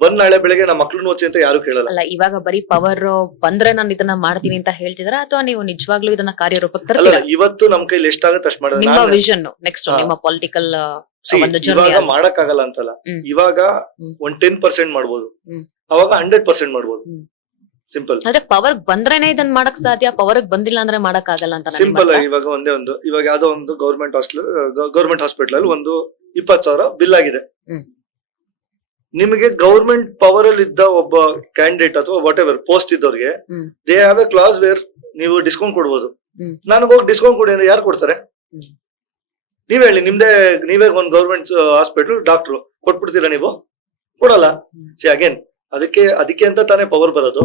ಬಂದ್ ನಾಳೆ ಬೆಳಗ್ಗೆ ನಮ್ಮ ಮಕ್ಳು ನೋಚಿ ಅಂತ ಯಾರು ಕೇಳಲ್ಲ ಅಲ್ಲ ಇವಾಗ ಬರೀ ಪವರ್ ಬಂದ್ರೆ ನಾನು ಇದನ್ನ ಮಾಡ್ತೀನಿ ಅಂತ ಹೇಳ್ತಿದ್ರ ಅಥವಾ ನೀವು ನಿಜವಾಗ್ಲೂ ಇದನ್ನ ಕಾರ್ಯರೂಪಕ್ಕೆ ತರ್ತೀರಾ ಇವತ್ತು ನಮ್ ಕೈಲಿ ಎಷ್ಟಾಗುತ್ತೆ ಅಷ್ಟ್ ಮಾಡೋದು ನಿಮ್ಮ ವಿಷನ್ ನೆಕ್ಸ್ಟ್ ನಿಮ್ಮ ಪೊಲಿಟಿಕಲ್ ಇವಾಗ ಅದು. ಮಾಡಕ್ ಆಗಲ್ಲ ಅಂತಲ್ಲ ಇವಾಗ. ಒಂದ್ ಟೆನ್ ಪರ್ಸೆಂಟ್ ಮಾಡ್ಬೋದು. ಅವಾಗ ಹಂಡ್ರೆಡ್ ಪರ್ಸೆಂಟ್ ಮಾಡ್ಬೋದು. ಸಿಂಪಲ್ ಅಂದ್ರೆ ಪವರ್ ಬಂದ್ರೇನೆ ಇದನ್ನ ಮಾಡಕ್ ಸಾಧ್ಯ ಪವರ್ ಬಂದಿಲ್ಲ ಅಂದ್ರೆ ಮಾಡಕ್ ಆಗಲ್ಲ ಅಂತ ಸಿಂಪಲ್. ಇವಾಗ ಒಂದೇ ಒಂದು ಇವಾಗ ಯಾವ್ದೋ ಒಂದು ಗೌರ್ಮೆಂಟ್ ಹಾಸ್ಪಿಟಲ್ ಗೌರ್ಮೆಂಟ್ ಹಾಸ್ಪಿಟಲ್ ಅಲ್ಲಿ ಒಂದು ಇಪ್ಪತ್ ಸಾವಿರ ಬಿಲ್ ಆಗಿದೆ. ನಿಮಗೆ ಗೌರ್ಮೆಂಟ್ ಪವರ್ ಅಲ್ಲಿ ಇದ್ದ ಒಬ್ಬ ಕ್ಯಾಂಡಿಡೇಟ್ ಅಥವಾ ವಾಟ್ ಎವರ್ ಪೋಸ್ಟ್ ಇದ್ದವ್ರಿಗೆ they have a class where ನೀವು ಡಿಸ್ಕೌಂಟ್ ಕೊಡ್ಬೋದು. ನನಗೆ ಹೋಗಿ ಡಿಸ್ಕೌಂಟ್ ಕೊಡಿ ಅಂದ್ರೆ ಯಾರು ಕೊಡ್ತಾರೆ. ನೀವ್ ಹೇಳಿ ನಿಮ್ದೇ ನೀವೇ ಒಂದು ಗೌರ್ಮೆಂಟ್ ಹಾಸ್ಪಿಟಲ್ ಡಾಕ್ಟರ್ ಕೊಟ್ಬಿಡ್ತೀರಾ ನೀವು ಕೊಡಲ್ಲ ಸಿ ಅಗೇನ್ ಅದಕ್ಕೆ ಅದಕ್ಕೆ ಅಂತ ತಾನೇ ಪವರ್ ಬರೋದು.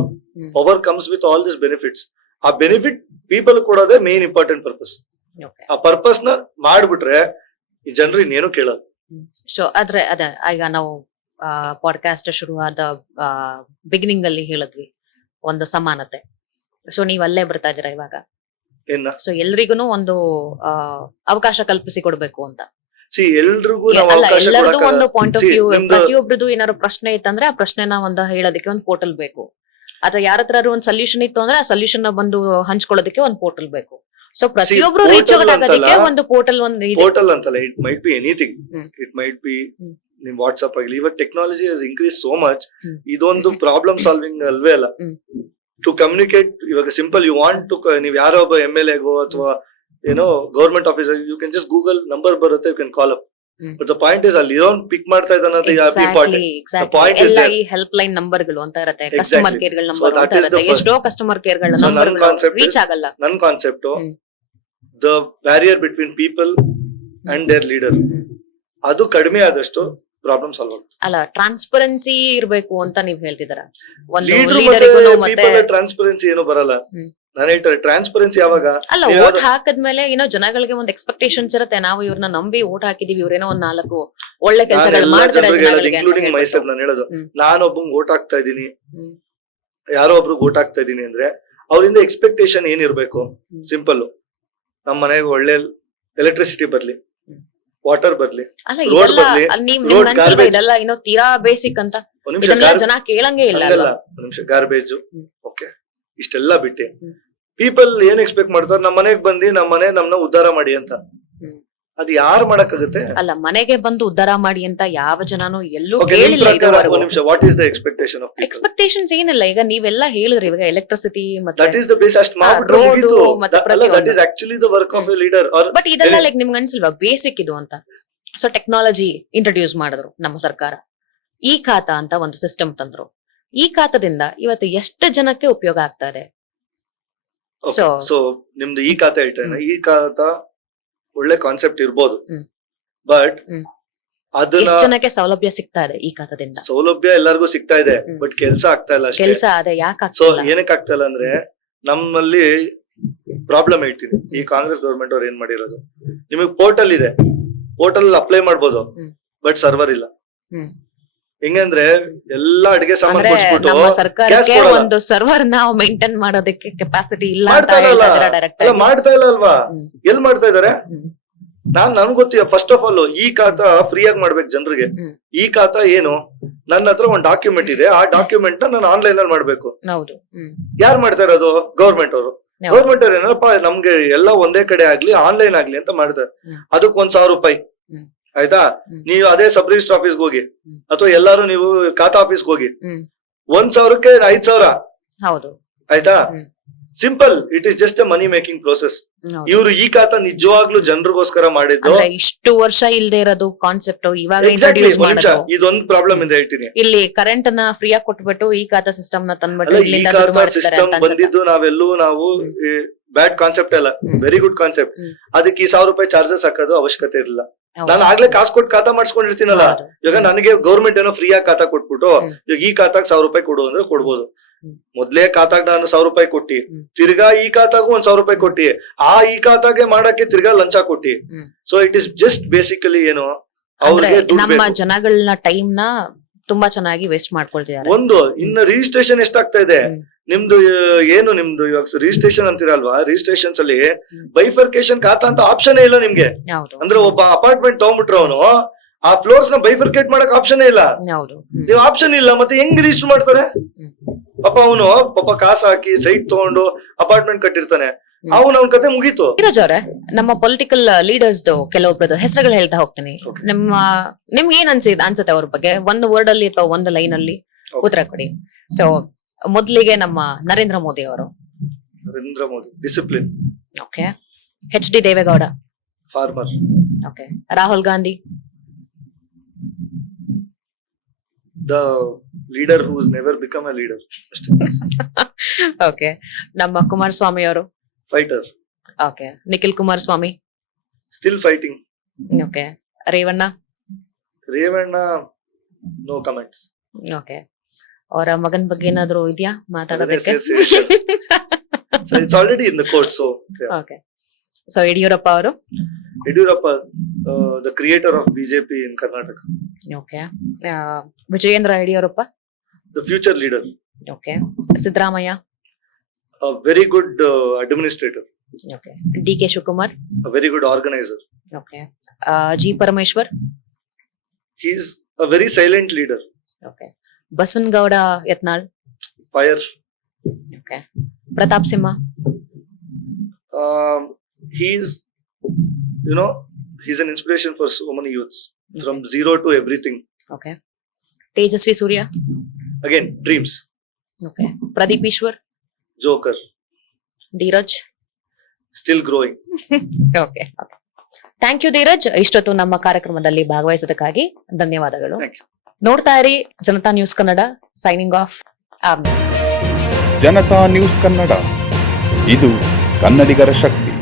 Power comes with all this benefits ಆ ಬೆನಿಫಿಟ್ ಪೀಪಲ್ ಕೊಡೋದೇ ಮೇನ್ ಇಂಪಾರ್ಟೆಂಟ್ ಪರ್ಪಸ್. ಆ ಪರ್ಪಸ್ನ ಮಾಡ್ಬಿಟ್ರೆ ಈ ಜನರು ಇನ್ನೇನು ಕೇಳೋದು. ಸೊ ಆದ್ರೆ ಅದೇ ಈಗ ನಾವು ಪಾಡ್ಕಾಸ್ಟ್ ಶುರುವಾದ ಬಿಗಿನಿಂಗ್ ಅಲ್ಲಿ ಹೇಳಿದ್ವಿ ಒಂದು ಸಮಾನತೆ. ಸೊ ನೀವ್ ಅಲ್ಲೇ ಬರ್ತಾ ಇದೀರಾ ಇವಾಗ? ಸೊ ಎಲ್ರಿಗೂ ಒಂದು ಅವಕಾಶ ಕಲ್ಪಿಸಿ ಕೊಡ್ಬೇಕು ಅಂತ. ಸಿ ಎಲ್ರಿಗೂ ನಾವು ಅವಕಾಶ ಎಲ್ಲರದು ಒಂದು ಪಾಯಿಂಟ್ ಆಫ್ ವ್ಯೂ ಪ್ರತಿಯೊಬ್ಬರದು ಏನಾದ್ರು ಪ್ರಶ್ನೆ ಇತ್ತಂದ್ರೆ ಆ ಪ್ರಶ್ನೆನ ಒಂದು ಹೇಳೋದಕ್ಕೆ ಒಂದು ಪೋರ್ಟಲ್ ಬೇಕು. ಅಥವಾ ಯಾರ ಹತ್ರ ಒಂದು ಸೊಲ್ಯೂಷನ್ ಇತ್ತು ಅಂದ್ರೆ ಆ ಸೊಲ್ಯೂಷನ್ ಬಂದು ಹಂಚ್ಕೊಳ್ಳೋದಕ್ಕೆ ಒಂದು ಪೋರ್ಟಲ್ ಬೇಕು. ಸೊ ಪ್ರತಿಯೊಬ್ರು ರೀಚ್ ಆಗೋದಕ್ಕೆ ಒಂದು ಪೋರ್ಟಲ್ ಒಂದು ಪೋರ್ಟಲ್ ಅಂತಲ್ಲ it might be anything it might be. ನಿಮ್ ವಾಟ್ಸ್ಆಪ್ ಆಗಲಿ ಇವಾಗ technology has increase so much ಇದೊಂದು ಪ್ರಾಬ್ಲಮ್ ಸಾಲ್ವಿಂಗ್ ಅಲ್ವೇ ಅಲ್ಲ. ಟು ಕಮ್ಯುನಿಕೇಟ್ ಇವಾಗ ಸಿಂಪಲ್ ಯು ವಾಂಟ್ ಟು ನೀವ್ ಯಾರೋ ಒಬ್ಬ ಎಂ ಎಲ್ ಎಗೋ ಅಥವಾ ಏನೋ government office you can just Google number ಬರುತ್ತೆ you can call up. But the point is ಅಲ್ಲಿ ಇರೋನ್ ಪಿಕ್ ಮಾಡ್ತಾ ಇದ್ದಾನೆ ಎಕ್ಸಾಕ್ಟ್ಲಿ ಇಂಪಾರ್ಟೆಂಟ್ ಪಾಯಿಂಟ್ there. ಈ ಹೆಲ್ಪ್ ಲೈನ್ ನಂಬರ್ಗಳು ಅಂತ ಇರುತ್ತೆ. ಕಸ್ಟಮರ್ ಕೇರ್ಗಳ ನಂಬರ್ ಅಂತ ಇರುತ್ತೆ ಎಷ್ಟೋ ಕಸ್ಟಮರ್ ಕೇರ್ಗಳ concept ರೀಚ್ ಆಗಲ್ಲ ನನ್ concept. The barrier between people and their leader ಅದು ಕಡಿಮೆ ಆದಷ್ಟು ಪ್ರಾಬ್ಲಮ್ ಸಾಲ್ವ್ ಆಗುತ್ತೆ ಅಲ್ಲ ಟ್ರಾನ್ಸ್ಪರೆನ್ಸಿ ಇರಬೇಕು ಅಂತ ನೀವು ಹೇಳ್ತಿದ್ದೀರಾ ಒಂದು ಲೀಡರ್ ಟ್ರಾನ್ಸ್ಪರೆನ್ಸಿ ಏನು ಬರಲ್ಲ. ನಾನು ಹೇಳ್ತಾರೆ ಟ್ರಾನ್ಸ್ಪರೆನ್ಸಿ ಯಾವಾಗ ಅಲ್ಲ ಓಟ್ ಹಾಕದ್ಮೇಲೆ ಏನೋ ಜನಗಳಿಗೆ ಒಂದು ಎಕ್ಸ್ಪೆಕ್ಟೇಷನ್ಸ್ ಇರುತ್ತೆ ನಾವು ಇವ್ರನ್ನ ನಂಬಿ ಓಟ್ ಹಾಕಿದೀವಿ ಇವ್ರೇನೋ ಒಂದ್ ನಾಲ್ಕು ಒಳ್ಳೆ ಕೆಲಸಗಳು ಮಾಡ್ತಾರೆ ಇನ್ಕ್ಲೂಡಿಂಗ್. ಮೈಸೆಲ್ಫ್ ನಾನು ಹೇಳೋದು ಹ್ಮ್. ನಾನು ಒಬ್ಬಂಗ್ ಓಟ್ ಹಾಕ್ತಾ ಇದ್ದೀನಿ ಹ್ಮ್. ಯಾರೋ ಒಬ್ರಿಗೆ ಓಟ್ ಹಾಕ್ತಾ ಇದ್ದೀನಿ ಅಂದ್ರೆ ಅವರಿಂದ ಎಕ್ಸ್ಪೆಕ್ಟೇಷನ್ ಏನಿರ್ಬೇಕು. ಸಿಂಪಲ್ ನಮ್ಮ ಮನೆಗೆ ಒಳ್ಳೆ ಎಲೆಕ್ಟ್ರಿಸಿಟಿ ಬರ್ಲಿ ವಾಟರ್ ಬರ್ಲಿ ಇದೆಲ್ಲ ಬರ್ಲಿ. ಇದೆಲ್ಲ ಏನೋ ತೀರಾ ಬೇಸಿಕ್ ಅಂತ ಜನ ಕೇಳಂಗೆ ಇಲ್ಲ ನಿಮಿಷ ಗಾರ್ಬೇಜ್. ಓಕೆ ಇಷ್ಟೆಲ್ಲ ಬಿಟ್ಟೆ. ಪೀಪಲ್ ಏನ್ ಎಕ್ಸ್ಪೆಕ್ಟ್ ಮಾಡ್ತಾರೆ ನಮ್ಮ ಮನೆಗ್ ಬಂದು ನಮ್ಮ ಮನೆ ನಮ್ನ ಉದ್ಧಾರ ಮಾಡಿ ಅಂತ. ಅದ್ ಯಾರು ಮಾಡಕ್ಕಾಗುತ್ತೆ? ಅಲ್ಲ ಮನೆಗೆ ಬಂದು ಉದ್ಧಾರ ಮಾಡಿ ಅಂತ ಯಾವ ಜನನು ಎಲ್ಲೂ ಕೇಳಿಲ್ಲ ನಿಮಿಷ what the expectation of expectations ಏನಿಲ್ಲ ಈಗ ನೀವೆಲ್ಲ ಹೇಳಿದ್ರಿ ಇವಾಗ ಎಲೆಕ್ಟ್ರಿಸಿಟಿ ಮತ್ತೆ ದಟ್ ದ ಬೇಸ್ ಅಷ್ಟು actually the work of a leader but ಇದೆಲ್ಲ ಲೈಕ್ ನಿಮ್ಗೆ ಅನ್ಸಿಲ್ವಾ? ಬೇಸಿಕ್ ಇದು ಅಂತ. ಸೊ ಟೆಕ್ನಾಲಜಿ ಇಂಟ್ರೊಡ್ಯೂಸ್ ಮಾಡಿದ್ರು ನಮ್ಮ ಸರ್ಕಾರ. ಈ ಖಾತಾ ಅಂತ ಒಂದು ಸಿಸ್ಟಮ್ ತಂದ್ರು. ಈ ಖಾತಾದಿಂದ ಇವತ್ತು ಎಷ್ಟು ಜನಕ್ಕೆ ಉಪಯೋಗ ಆಗ್ತಾ ಇದೆ? ಸೊ ನಿಮ್ದು ಈ ಖಾತೆ ಹೇಳ್ತೇನೆ ಈ ಖಾತಾ ಒಳ್ಳೆ ಕಾನ್ಸೆಪ್ಟ್ ಇರ್ಬೋದು. ಬಟ್ ಎಷ್ಟು ಜನಕ್ಕೆ ಸೌಲಭ್ಯ ಸಿಗ್ತಾ ಇದೆ ಈ ಖಾತಾದಿಂದ? ಸೌಲಭ್ಯ ಎಲ್ಲರಿಗೂ ಸಿಗ್ತಾ ಇದೆ ಬಟ್ ಕೆಲಸ ಆಗ್ತಾ ಇಲ್ಲ ಕೆಲಸ ಅದೇ ಯಾಕೆ ಸೊ ಏನಕ್ಕೆ ಆಗ್ತಾ ಇಲ್ಲ ಅಂದ್ರೆ ನಮ್ಮಲ್ಲಿ ಪ್ರಾಬ್ಲಮ್ ಹೇಳ್ತೀನಿ ಈ ಕಾಂಗ್ರೆಸ್ ಗೌರ್ಮೆಂಟ್ ಅವ್ರು ಏನ್ ಮಾಡಿರೋದು? ನಿಮಗೆ ಪೋರ್ಟಲ್ ಇದೆ. ಪೋರ್ಟಲ್ ಅಪ್ಲೈ ಮಾಡ್ಬೋದು. ಬಟ್ ಸರ್ವರ್ ಇಲ್ಲ. ಹೆಂಗಂದ್ರೆ ಎಲ್ಲಾ ಅಡಿಗೆ ಸಾಮಾನು ಅಂದ್ರೆ ಕೊಡ್ಸ್ಬಿಟ್ಟು ನಮ್ಮ ಸರ್ಕಾರಕ್ಕೆ ಕೊಡಲ್ಲ. ಒಂದು ಸರ್ವರ್ನ ಮೇಂಟೈನ್ ಮಾಡೋದಕ್ಕೆ ಕೆಪಾಸಿಟಿ ಇಲ್ಲ ಅಂತ ಮಾಡ್ತಾ ಇಲ್ಲ ಹೇಳ್ತಾ ಡೈರೆಕ್ಟ್ ಅಲ್ಲ ಮಾಡ್ತಾ ಇಲ್ಲ ಅಲ್ವಾ ಹ್ಮ್. ಎಲ್ ಮಾಡ್ತಾ ಇದಾರೆ. ನಾನ್ ನನ್ ಗೊತ್ತಿಲ್ಲ ಫಸ್ಟ್ ಆಫ್ ಆಲ್ ಈ ಖಾತಾ ಫ್ರೀ ಆಗಿ ಮಾಡ್ಬೇಕು ಜನರಿಗೆ ಹ್ಮ್. ಈ ಖಾತಾ ಏನು ನನ್ನ ಹತ್ರ ಒಂದ್ ಡಾಕ್ಯುಮೆಂಟ್ ಇದೆ ಆ ಡಾಕ್ಯುಮೆಂಟ್ನ ನಾನು ಆನ್ಲೈನ್ ಅಲ್ಲಿ ಮಾಡ್ಬೇಕು ಹೌದು ಹ್ಮ್ ಯಾರು ಮಾಡ್ತಾ ಇರೋದು ಗೌರ್ಮೆಂಟ್ ಅವರು ಹೌದು. ಗೌರ್ಮೆಂಟ್ ಅವ್ರು ಏನಪ್ಪ ನಮ್ಗೆ ಎಲ್ಲ ಒಂದೇ ಕಡೆ ಆಗ್ಲಿ ಆನ್ಲೈನ್ ಆಗ್ಲಿ ಅಂತ ಮಾಡ್ತಾರೆ ಹ್ಮ್. ಅದಕ್ಕೆ ಒಂದ್ ಸಾವಿರ ರೂಪಾಯಿ ಹ್ಮ್. ಆಯ್ತಾ. ನೀವು ಅದೇ ಸಬ್ ರಿಜಿಸ್ಟರ್ ಆಫೀಸ್ಗೆ ಹೋಗಿ ಅಥವಾ ಎಲ್ಲಾರು ನೀವು ಖಾತಾ ಆಫೀಸ್ಗೆ ಹೋಗಿ. ಒಂದ್ ಸಾವಿರಕ್ಕೆ ಐದ್ ಸಾವಿರ? ಹೌದು. ಆಯ್ತಾ? Simple it is just a money making process. ಇವರು ಈ ಖಾತಾ ನಿಜವಾಗ್ಲೂ ಜನರಿಗೋಸ್ಕರ ಮಾಡಿದ್ದು. ಇಷ್ಟು ವರ್ಷ ಇಲ್ದೇ ಇರೋದು ಕಾನ್ಸೆಪ್ಟ್ ಇವಾಗ ಇದೊಂದು ಪ್ರಾಬ್ಲಮ್ ಇಂದ ಹೇಳ್ತೀನಿ. ಇಲ್ಲಿ ಕರೆಂಟ್ನ ಫ್ರೀ ಆಗಿ ಕೊಟ್ಬಿಟ್ಟು ಈ ಖಾತಾ ಸಿಸ್ಟಮ್ನ ತಂದ್ಬಿಟ್ಟು ಇಲ್ಲಿಂದ ಸಿಸ್ಟಮ್ ಬಂದಿದ್ದು ನಾವೆಲ್ಲೂ ನಾವು ಬ್ಯಾಡ್ ಕಾನ್ಸೆಪ್ಟ್ ಅಲ್ಲ ವೆರಿ ಗುಡ್ ಕಾನ್ಸೆಪ್ಟ್ ಅದಕ್ಕೆ ಈ ಸಾವಿರ ರೂಪಾಯಿ ಚಾರ್ಜಸ್ ಹಾಕೋದು ಅವಶ್ಯಕತೆ ಇರಲಿಲ್ಲ. ನಾನು ಆಗ್ಲೇ ಕಾಸು ಕೊಟ್ಟು ಖಾತಾ ಮಾಡಿಸ್ಕೊಂಡಿರ್ತೀನಲ್ಲ. ಇವಾಗ ನನಗೆ ಗೌರ್ಮೆಂಟ್ ಏನೋ ಫ್ರೀ ಆಗಿ ಖಾತಾ ಕೊಟ್ಬಿಟ್ಟು ಇವಾಗ ಈ ಖಾತಾಗ್ ಸಾವಿರ ರೂಪಾಯಿ ಕೊಡು ಅಂದ್ರೆ ಕೊಡ್ಬೋದು. ಮೊದ್ಲೇ ಖಾತಾಗ್ ನಾನು ಸಾವಿರ ರೂಪಾಯಿ ಕೊಟ್ಟಿ. ತಿರ್ಗಾ ಈ ಖಾತಾಗೂ ಒಂದ್ ಸಾವಿರ ರೂಪಾಯಿ ಕೊಟ್ಟಿ ಆ ಈ ಖಾತಾಗೆ ಮಾಡಕ್ಕೆ ತಿರ್ಗಾ ಲಂಚ ಕೊಟ್ಟಿ. So it is just basically ಏನು ಅವ್ರಿಗೆ ನಮ್ಮ ಜನಗಳನ್ನ ಟೈಮ್ನ ತುಂಬಾ ಚೆನ್ನಾಗಿ ವೇಸ್ಟ್ ಮಾಡ್ಕೊಳ್ತಿದ್ದಾರೆ ಒಂದು ಇನ್ನ ರಿಜಿಸ್ಟ್ರೇಷನ್ ಎಷ್ಟಾಗ್ತಾ ಇದೆ. ನಿಮ್ದು ಏನು ನಿಮ್ದು? ಇವಾಗ ರಿಜಿಸ್ಟ್ರೇಷನ್ ಅಂತೀರಲ್ವಾ? ರಿಜಿಸ್ಟ್ರೇಷನ್ಸ್ ಅಲ್ಲಿ. ಬೈಫರ್ಕೇಶನ್ ಖಾತಾ ಅಂತ ಆಪ್ಷನ್ ಇಲ್ಲ ನಿಮ್ಗೆ. ಅಂದ್ರೆ ಒಬ್ಬ ಅಪಾರ್ಟ್ಮೆಂಟ್ ತಗೊಂಡ್ಬಿಟ್ರೆ ಅವನು ಆ ಫ್ಲೋರ್ಸ್ನ ಬೈಫರ್ಕೇಟ್ ಮಾಡಕ್ ಆಪ್ಷನ್ ಇಲ್ಲ. ನೀವು ಆಪ್ಷನ್ ಇಲ್ಲ ಮತ್ತೆ ಹೆಂಗ್ ರಿಜಿಸ್ಟರ್ ಮಾಡ್ತಾರೆ? ಪಾಪ ಅವನು ಪಾಪ ಕಾಸು ಹಾಕಿ ಸೈಟ್ ತಗೊಂಡು ಅಪಾರ್ಟ್ಮೆಂಟ್ ಕಟ್ಟಿರ್ತಾನೆ. ಅವನು ಅವನ ಕತೆ ಮುಗೀತು. ನೀರಜ್ ಅವ್ರೆ ನಮ್ಮ ಪೊಲಿಟಿಕಲ್ ಲೀಡರ್ಸ್ ಕೆಲವೊಬ್ಬರದ್ದು ಹೆಸರುಗಳು ಹೇಳ್ತಾ ಹೋಗ್ತೀನಿ. ನಿಮ್ಮ ನಿಮ್ಗೆ ಏನ್ ಅನ್ಸಿದ್ ಅನ್ಸುತ್ತೆ ಅವ್ರ ಬಗ್ಗೆ? ಒಂದು ವರ್ಡ್ ಅಲ್ಲಿ ಅಥವಾ ಒಂದು ಲೈನ್ ಅಲ್ಲಿ? ಉತ್ತರ ಕೊಡಿ. ಸೊ ಮೊದ್ಲಿಗೆ ನಮ್ಮ ನರೇಂದ್ರ ಮೋದಿ ಅವರು. Narendra Modi discipline okay H D Deve Gowda. Farmer okay Rahul Gandhi. The leader who never become a leader ಅಷ್ಟೇ ಓಕೆ ನಮ್ಮ ಕುಮಾರಸ್ವಾಮಿ ಅವರು. Fighter okay Nikhil Kumaraswamy. Still fighting okay Revanna. Revanna no comments okay ಅವರ ಮಗನ್ ಬಗ್ಗೆ ಏನಾದ್ರು ಇದೆಯಾ ಮಾತಾಡೋದಕ್ಕೆ? So it's already in the court so okay so Yediyurappa ಅವರು? Yediyurappa the creator of BJP in Karnataka okay Vijayendra Yediyurappa? The future leader okay Siddaramaiah? Very good administrator okay D K Shivakumar? Very good organiser okay G Parameshwar? He is a very silent leader okay Basavan Gowda Yatnal fire Pratap Simha? You know he's an inspiration for so many youth from zero to everything okay Tejasvi Surya again dreams okay Pradeep Eshwar joker Dheeraj still growing okay thank you Dheeraj ಇಷ್ಟೊತ್ತು ನಮ್ಮ ಕಾರ್ಯಕ್ರಮದಲ್ಲಿ ಭಾಗವಹಿಸೋದಕ್ಕಾಗಿ ಧನ್ಯವಾದಗಳು. ಥ್ಯಾಂಕ್ ಯು ನೋಡ್ತಾ ಇರಿ Janata news Kannada signing off Janata news Kannada. ಇದು ಕನ್ನಡಿಗರ ಶಕ್ತಿ.